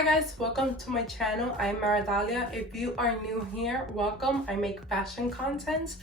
Hi guys, welcome to my channel. I'm Maradalia. If you are new here, welcome. I make fashion content.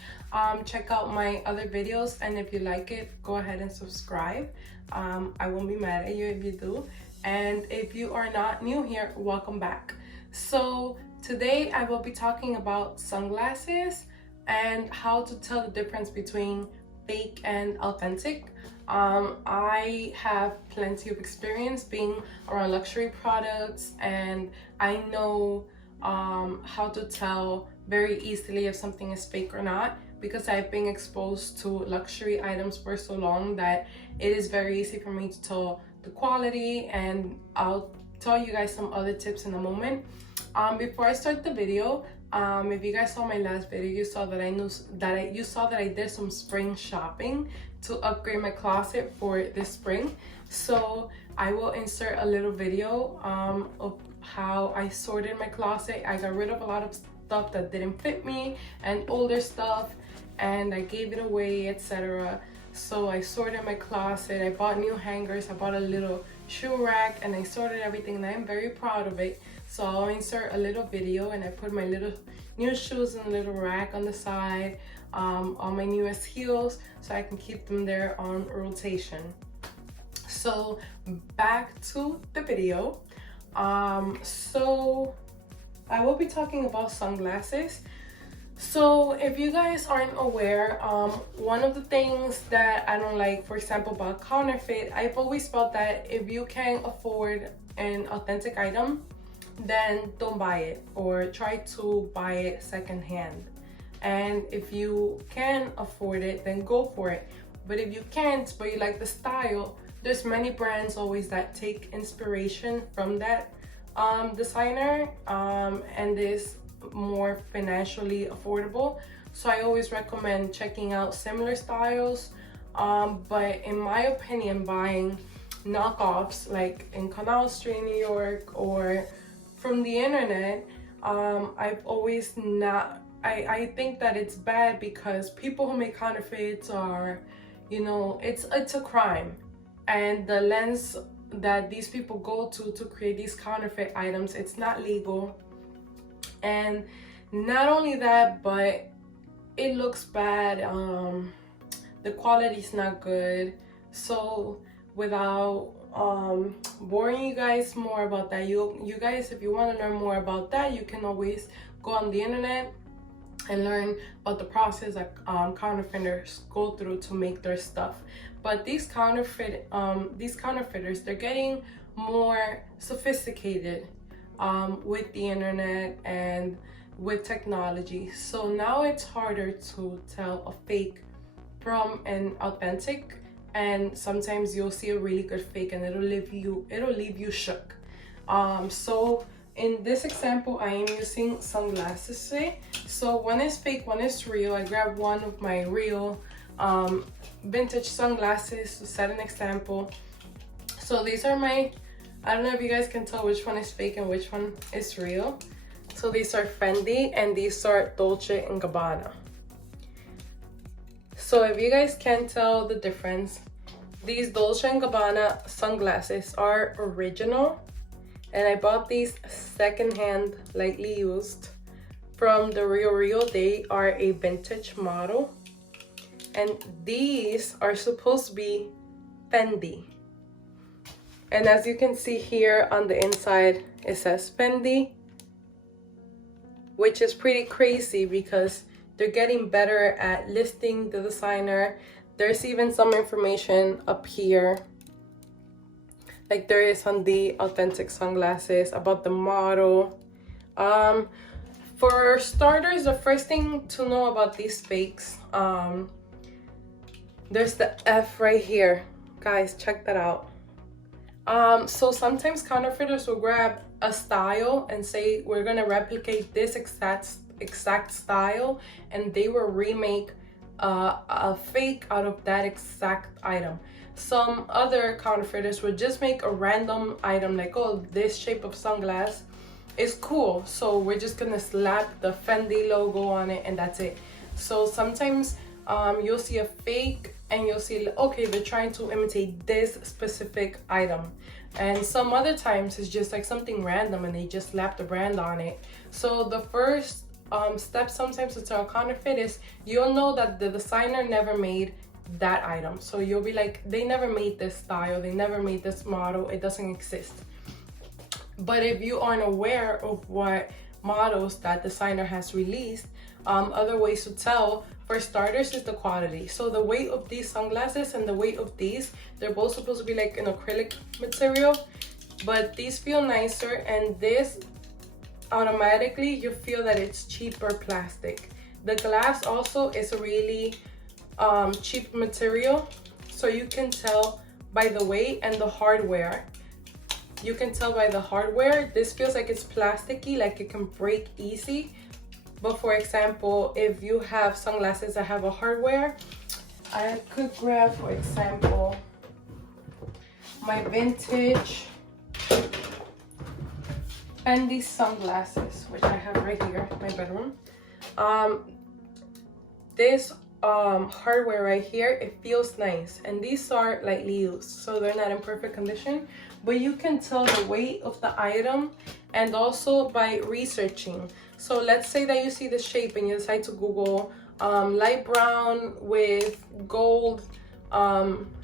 Check out my other videos, and if you like it, go ahead and subscribe. I won't be mad at you if you do. And if you are not new here, welcome back. So today I will be talking about sunglasses and how to tell the difference between fake and authentic. I have plenty of experience being around luxury products, and I know how to tell very easily if something is fake or not, because I've been exposed to luxury items for so long that it is very easy for me to tell the quality, and I'll tell you guys some other tips in a moment. Before I start the video, if you guys saw my last video, you saw that I did some spring shopping to upgrade my closet for this spring. So I will insert a little video of how I sorted my closet. I got rid of a lot of stuff that didn't fit me and older stuff, and I gave it away, etc. So I sorted my closet. I bought new hangers. I bought a little shoe rack, and I sorted everything, and I'm very proud of it. So I'll insert a little video, and I put my little new shoes in a little rack on the side, all my newest heels, so I can keep them there on rotation. So back to the video. So I will be talking about sunglasses. So if you guys aren't aware, one of the things that I don't like, for example, about counterfeit, I've always felt that if you can't afford an authentic item, then don't buy it, or try to buy it secondhand. And if you can afford it, then go for it. But if you can't, but you like the style, there's many brands always that take inspiration from that designer, and is more financially affordable. So I always recommend checking out similar styles, but in my opinion, buying knockoffs like in Canal Street, New York, or from the internet, I've always not, I think that it's bad, because people who make counterfeits are, you know, it's a crime. And the lens that these people go to create these counterfeit items, it's not legal. And not only that, but it looks bad, the quality's not good. So without boring you guys more about that, you guys, if you want to learn more about that, you can always go on the internet and learn about the process that counterfeiters go through to make their stuff. But these counterfeiters, they're getting more sophisticated with the internet and with technology. So now it's harder to tell a fake from an authentic, and sometimes you'll see a really good fake and it'll leave you shook. So in this example, I am using sunglasses today. So one is fake, one is real. I grabbed one of my real vintage sunglasses to set an example. So these are my, I don't know if you guys can tell which one is fake and which one is real. So these are Fendi, and these are Dolce & Gabbana. So if you guys can't tell the difference, these Dolce & Gabbana sunglasses are original, and I bought these secondhand, lightly used, from the Real. They are a vintage model, and these are supposed to be Fendi. And as you can see here on the inside, it says Fendi, which is pretty crazy because they're getting better at listing the designer. There's even some information up here, like there is on the authentic sunglasses, about the model. For starters, the first thing to know about these fakes, there's the F right here. Guys, check that out. So sometimes counterfeiters will grab a style and say, we're gonna replicate this exact style, and they will remake a fake out of that exact item. Some other counterfeiters would just make a random item, like, oh, this shape of sunglass is cool, so we're just gonna slap the Fendi logo on it, and that's it. So sometimes you'll see a fake and you'll see, okay, they're trying to imitate this specific item. And some other times it's just like something random and they just slap the brand on it. So the first step sometimes to tell a counterfeit is you'll know that the designer never made that item. So you'll be like, they never made this style, they never made this model, it doesn't exist. But if you aren't aware of what models that designer has released, other ways to tell, for starters, is the quality. So the weight of these sunglasses and the weight of these, they're both supposed to be like an acrylic material, but these feel nicer, and this automatically you feel that it's cheaper plastic. The glass also is a really cheap material, so you can tell by the weight and the hardware. You can tell by the hardware, this feels like it's plasticky, like it can break easy. But for example, if you have sunglasses that have a hardware, I could grab, for example, my vintage and these sunglasses, which I have right here in my bedroom. This hardware right here, it feels nice, and these are lightly used, so they're not in perfect condition, but you can tell the weight of the item and also by researching. So let's say that you see the shape and you decide to Google light brown with gold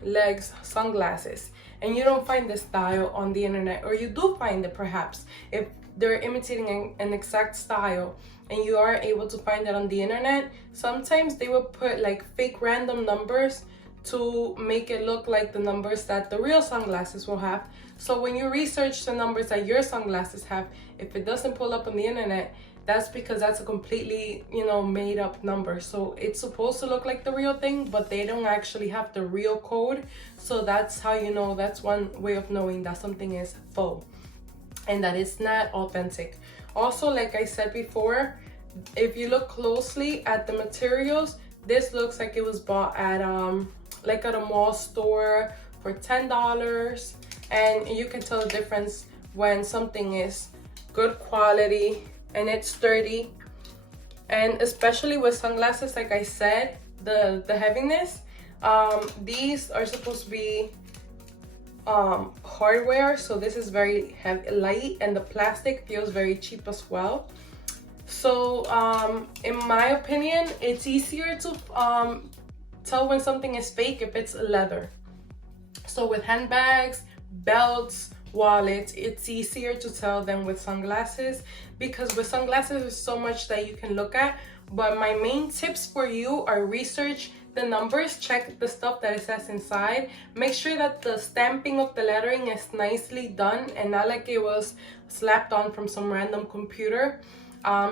legs sunglasses, and you don't find the style on the internet, or you do find it perhaps if they're imitating an exact style and you are able to find it on the internet. Sometimes they will put like fake random numbers to make it look like the numbers that the real sunglasses will have. So when you research the numbers that your sunglasses have, if it doesn't pull up on the internet, that's because that's a completely, you know, made up number. So it's supposed to look like the real thing, but they don't actually have the real code. So that's how you know, that's one way of knowing that something is faux and that it's not authentic. Also, like I said before, if you look closely at the materials, this looks like it was bought at like at a mall store for $10, and you can tell the difference when something is good quality and it's sturdy. And especially with sunglasses, like I said, the heaviness, these are supposed to be hardware, so this is very heavy, light, and the plastic feels very cheap as well. So in my opinion, it's easier to tell when something is fake if it's leather. So with handbags, belts, wallets, it's easier to tell than with sunglasses, because with sunglasses there's so much that you can look at. But my main tips for you are research the numbers, check the stuff that it says inside, make sure that the stamping of the lettering is nicely done and not like it was slapped on from some random computer.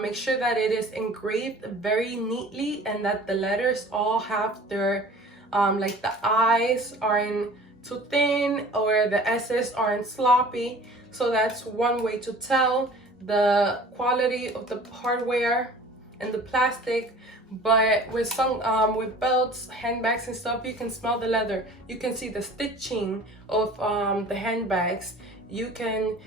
Make sure that it is engraved very neatly and that the letters all have their like the I's aren't too thin or the S's aren't sloppy. So that's one way to tell the quality of the hardware and the plastic. But with some with belts, handbags and stuff, you can smell the leather, you can see the stitching of the handbags. You can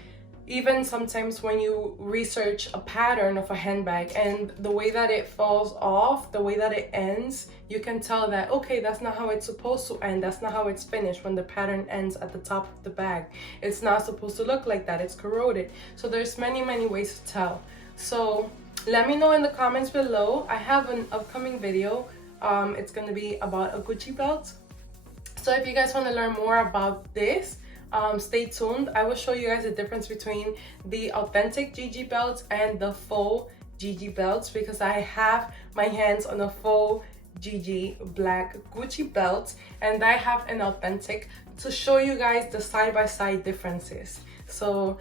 even sometimes when you research a pattern of a handbag and the way that it falls off, the way that it ends, you can tell that, okay, that's not how it's supposed to end, that's not how it's finished. When the pattern ends at the top of the bag, it's not supposed to look like that, it's corroded. So there's many ways to tell. So let me know in the comments below. I have an upcoming video, it's going to be about a Gucci belt. So if you guys want to learn more about this, stay tuned. I will show you guys the difference between the authentic GG belts and the faux GG belts, because I have my hands on a faux GG black Gucci belt and I have an authentic, to show you guys the side-by-side differences. So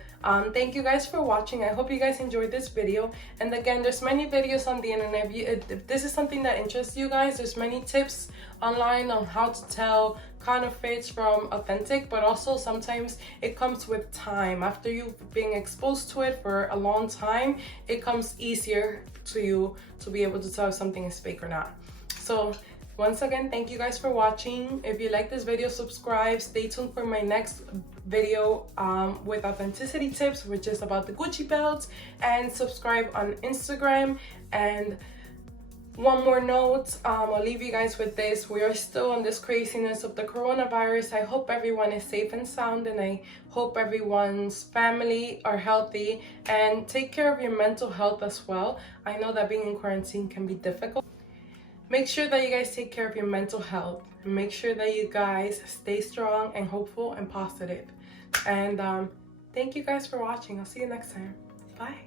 thank you guys for watching. I hope you guys enjoyed this video. And again, there's many videos on the internet. If this is something that interests you guys, there's many tips online on how to tell counterfeits from authentic, but also sometimes it comes with time. After you've been exposed to it for a long time, it comes easier to you to be able to tell if something is fake or not. So once again, thank you guys for watching. If you like this video, subscribe. Stay tuned for my next video with authenticity tips, which is about the Gucci belts, and subscribe on Instagram. And One more note, I'll leave you guys with this. We are still on this craziness of the coronavirus. I hope everyone is safe and sound, and I hope everyone's family are healthy, and take care of your mental health as well. I know that being in quarantine can be difficult. Make sure that you guys take care of your mental health, and make sure that you guys stay strong and hopeful and positive. And thank you guys for watching. I'll see you next time. Bye.